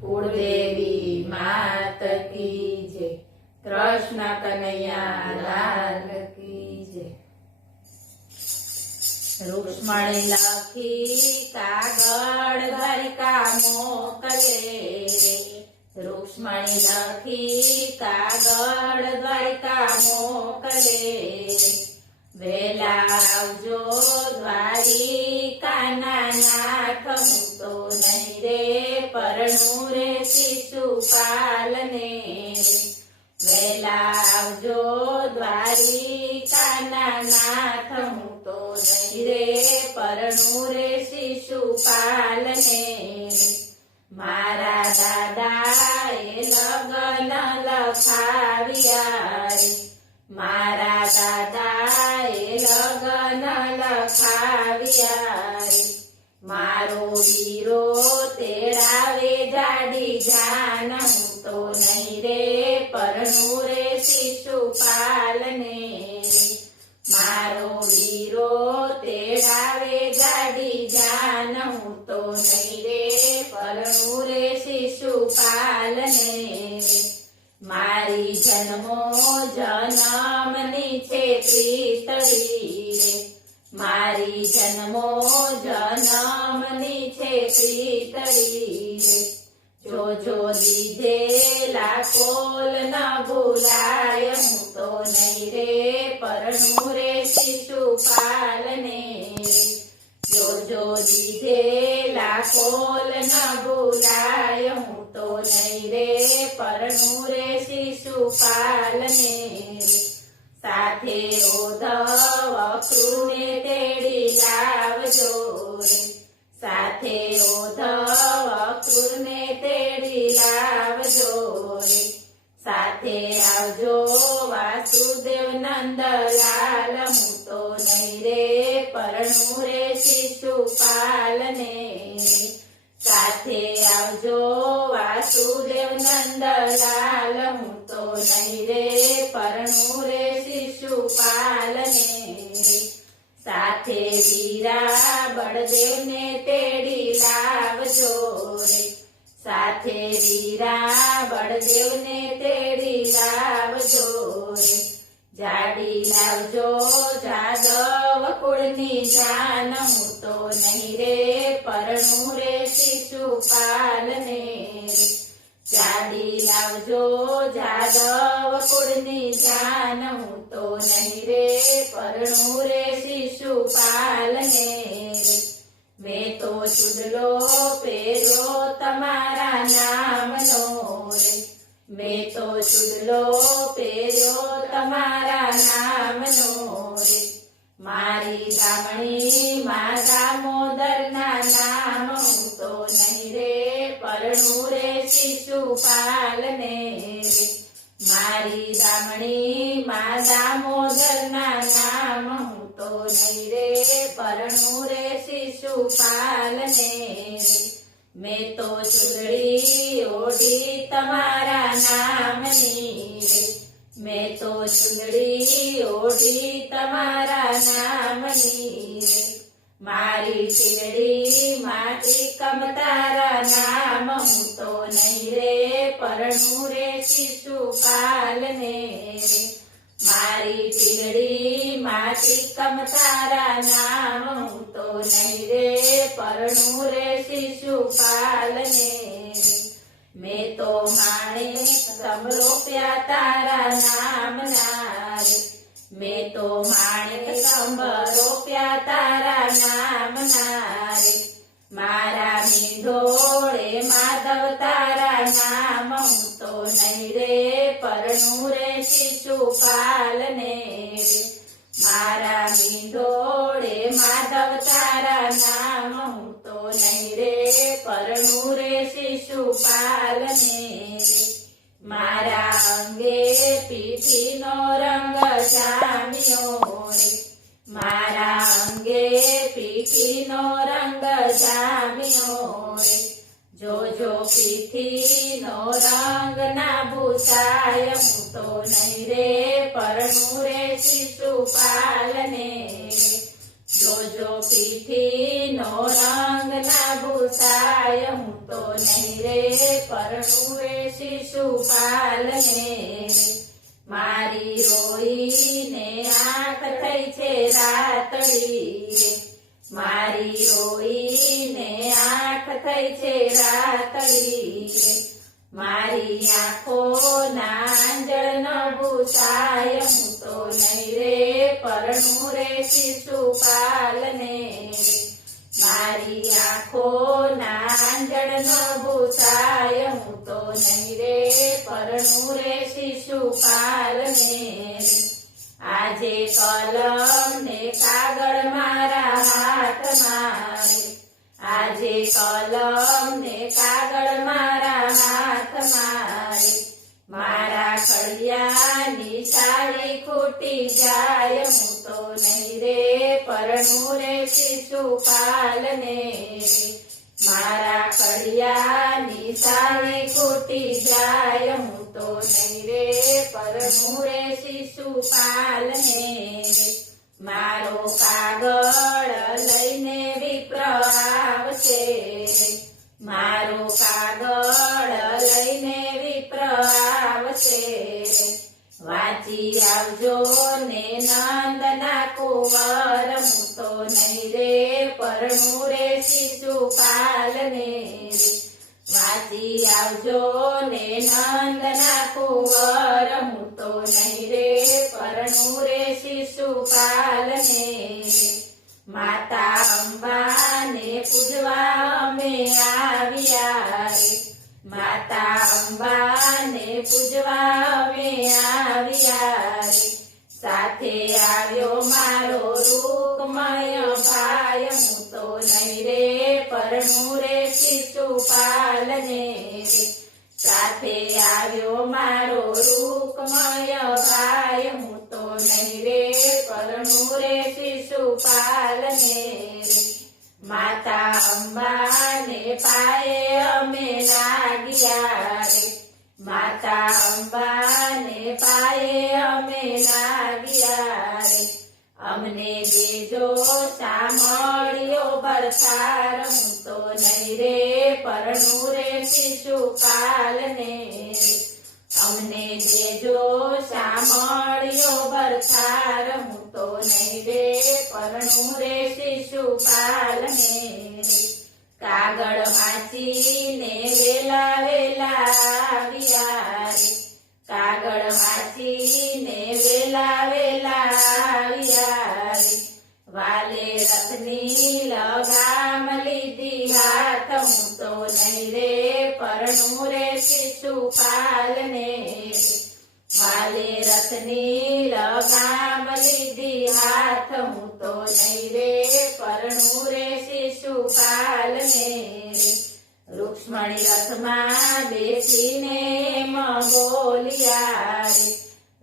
કુળદેવી માત કી જય, કૃષ્ણ કનૈયા લાલ કી જય। રૂક્ષ્મણી લખી કાગળ દ્વારિકા મોકલે રે, રૂક્ષ્મણી લખી કાગળ દ્વારિકા મોકલે રે, વેલા આવજો દ્વારિકાના નાથ, હું તો નહીં રે પરણું રે શિશુપાલને રે, વેલા આવજો દ્વારિકાના નાથ, હું તો નહીં રે પરણું રે શિશુપાલને રે, મારા દાદાએ લગન લખાવ્યા રે, મારા દાદાએ લગન લખાવ્યા રે, મારો વીરો તેડાવે જાડી જાન, હું તો નહીં રે પરણું રે શિશુપાલને રે, મારો વીરો તેડાવે જાડી જાન, હું તો નહીં રે પરણું રે શિશુપાલને રે, મારી જન્મો જન્મની છે પ્રીતળી રે, મારી જન્મો જન્મની છે પ્રીતળી રે, જોજો દીધેલા કોલ ન ભૂલાય, હું તો નહીં રે પરણું રે શિશુપાલને રે, જોજો દીધેલા કોલ ન ભૂલાય, હું તો નહીં રે પરણું રે શિશુપાલને રે, સાથે ઓધવ કૃને તેડી લાવજો રે, સાથે ઓધવ કૃને તેડી લાવજો રે, સાથે આવજો વાસુદેવ નંદલાલ, હું તો નહીં રે પરણું રે શિશુપાલને રે, સાથે આવજો વાસુદેવ નંદલાલ, હું તો નહીં રે પરણું રે શિશુપાલને રે, સાથે વીરા બળદેવને તેડી લાવજો રે, સાથે વીરા બળદેવને તેડી લાવજો રે, જાડી લાવજો જાદવ કુળની જાન, હું તો નહીં રે પરણું રે શિશુપાલને રે, જાડી લાવજો જાદવ કુળની જાન, હું તો નહીં રે પરણું રે શિશુપાલને રે, મેં તો ચૂડલો પહેર્યો તમારા નામનો રે, મેં તો ચૂડલો પહેર્યો તમારા નામનો રે, મારી ગામણી મા દામોદરના નામ, હું તો નહીં રે પરણું રે શિશુપાલને રે, મારી ગામણી મા દામોદરના નામ, હું તો નહીં રે પરણું રે શિશુપાલને રે, મેં તો ચૂંદડી ઓઢી તમારા નામની રે, મેં તો ચૂંદડી ઓઢી તમારા નામની રે, મારી ટીલડી માટી કમ તારા નામ, હું તો નહીં રે પરણું રે શિશુપાલને રે, મારી ટીલડી માટી કમ તારા નામ, હું તો નહીં રે પરણું રે શિશુપાલને રે, મેં તો માણેક સમરોપ્યા તારા નામના રે, મેં તો માણેક સંભરોપ્યા તારા નામના રે, મારા મીંઢોળે માધવ તારા નામ, હું તો નહીં રે પરણું રે શિશુપાલને રે, મારા મીંઢોળે માધવ તારા નામ, હું તો નહીં રે પરણું રે શિશુપાલને રે, મારા અંગે પીઠીનો રંગ જામ્યો રે, મારા અંગે પીઠીનો રંગ જામ્યો રે, જોજો પીઠીનો રંગ ના ભૂસાય, હું તો નહીં રે પરણું રે શિશુપાલને રે, જોજો પીઠીનો રંગ ના ભૂસાય, હું તો નહીં રે પરણું રે શિશુપાલને રે મારી રોઈને આંખ થઈ છે રાતડી રે મારી રોઈને આંખ થઈ છે રાતડી રે મારી આંખોના આંજણ ન ભૂસાય હું તો નહીં રે પરણું રે શિશુપાલને રે મારી આંખોના આંજણ ન ભૂસાય હું તો નહીં રે પરણું રે શિશુપાલને રે આજે કલમ ને કાગળ મારા હાથમાં રે આજે કલમ ને કાગળ મારા હાથમાં રે મારા ખડિયાની સાડી ખૂટી જાય હું તો નહીં રે પરણું રે શિશુપાલને રે મારા ખડિયાની સાડી ખૂટી જાય હું તો નહીં રે પરણું રે શિશુપાલને રે મારો કાગળ લઈને વિપ્ર આવશે રે મારો કાગળ લઈને વિપ્ર આવશે રે વાંચી આવજો ને નંદના કુંવર હું તો નહીં રે પરણું રે શિશુપાલને રે વાંચી આવજો ને નંદના કુંવર હું તો નહીં રે પરણું રે શિશુપાલને રે માતા અંબાને પૂજવા અમે આવ્યા રે માતા અંબાને પૂજવા અમે આવ્યા રે સાથે આવ્યો મારો રૂકમય ભાઈ હું તો નહીં રે પરણું રે શિશુપાલને રે સાથે આવ્યો મારો રૂકમય ભાઈ હું તો નહીં રે પરણું રે શિશુપાલને રે માતા અંબાને પાયે અમે લાગ્યા રે માતા અંબાને પાયે અમે લાગ્યા રે અમને દેજો સાંભળ્યો ભરથાર હું તો નહીં રે પરણું રે શિશુપાલને રે અમને દેજો સાંભળ્યો ભરથાર હું તો નહીં રે પરણું રે શિશુપાલને રે કાગળ વાંચીને વેલા વેલા આવ્યા રે કાગળ વાંચીને વેલા વેલા આવ્યા રે વાલે રથની લગામ લીધી હાથ હું તો નહીં રે પરણું રે શિશુપાલને રે વાલે રથની લગામ લીધી હાથ હું તો નહીં રે પરણું રે શિશુપાલને રે રૂક્ષ્મણી રથમાં બેસીને બોલ્યા રે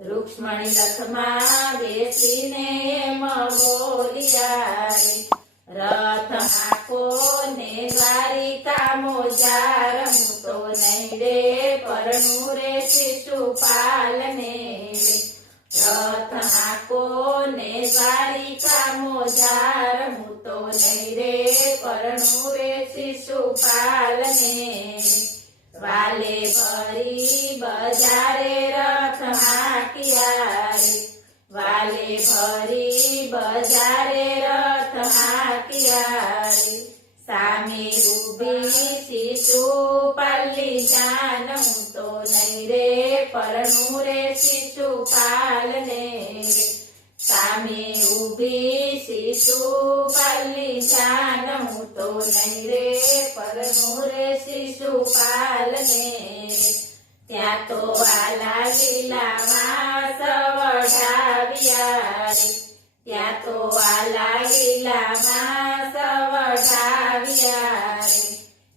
રૂક્ષ્મણી રથમાં બેસીને બોલ્યા રે રથ હાકો ને દ્વારિકા મોજાર હું તો નહીં રે પરણું રે શિશુપાલને રે રથ હાકો ને દ્વારિકા મોજાર હું તો નહીં રે પરણું રે શિશુપાલને રે વાલે ભરી બજારે રથ હાંક્યા રે વાલે ભરી બજારે રથ હાંક્યા રે સામે ઊભી શિશુપાલની જાન હું તો નહીં રે પરણું રે શિશુપાલને રે સામે ઊભી શિશુપાલની જાન હું તો નહીં રે પરણું રે શિશુપાલને રે ત્યાં તો આલા લીલામાં સવડાવ્યા રે ત્યાં તો આલા લીલામાં સવડાવ્યા રે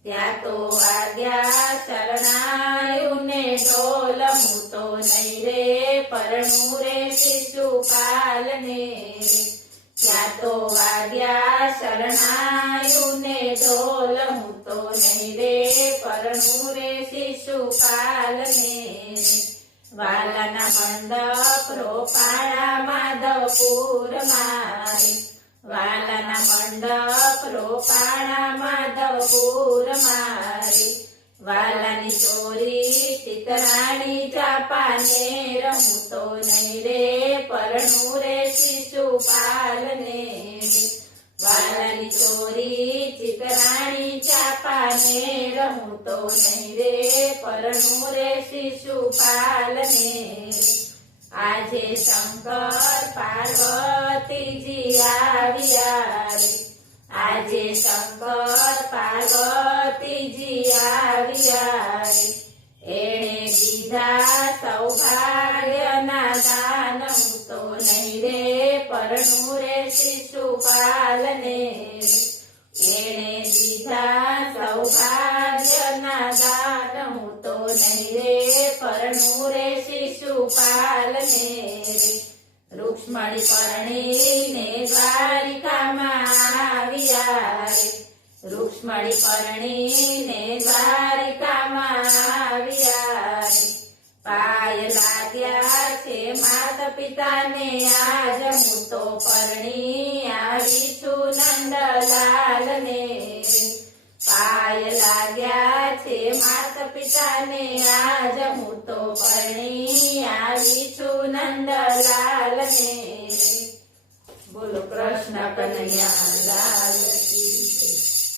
ત્યાં તો વાગ્યા શરણાયું ને ઢોલ હું તો નહીં રે પરણું રે શિશુપાલને રે ત્યાં તો વાગ્યા શરણાયું ને ઢોલ હું તો નહીં રે પરણું રે શિશુપાલને રે વાલાના મંડપ રોપાળા માધવપુર મારે વાલાના મંડપ રોપાણા માધવપુર મારે વાલાની ચોરી ચિતરાણી ચાપાને રહું તો નહીં રે પરણું રે શિશુપાલને વાલાની ચોરી ચિતરાણી ચાપાને રહું તો નહીં રે પરણું રે શિશુપાલને આજે શંકર પાર્વતીજી આવ્યા રે આજે શંકર પાર્વતીજી આવ્યા રે એણે દીધા સૌભાગ્યના દાન હું તો નહીં રે પરણું રે શિશુપાલને એણે દીધા સૌભાગ્યના દાન હું તો નહીં રે પરણું રે શિશુપાલને રૂક્ષ્મણી પરણીને દ્વારિકામાં આવ્યા રે રૂક્ષ્મણી પરણીને દ્વારિકામાં આવ્યા રે પાય લાગ્યા છે માતા પિતાને આજ હું તો પરણી આવી છું નંદલાલને પાય લાગ્યા છે માતા પિતાને આજ હું તો પરણી આવી છું નંદલાલને બોલો કૃષ્ણ કનૈયા લાલ કી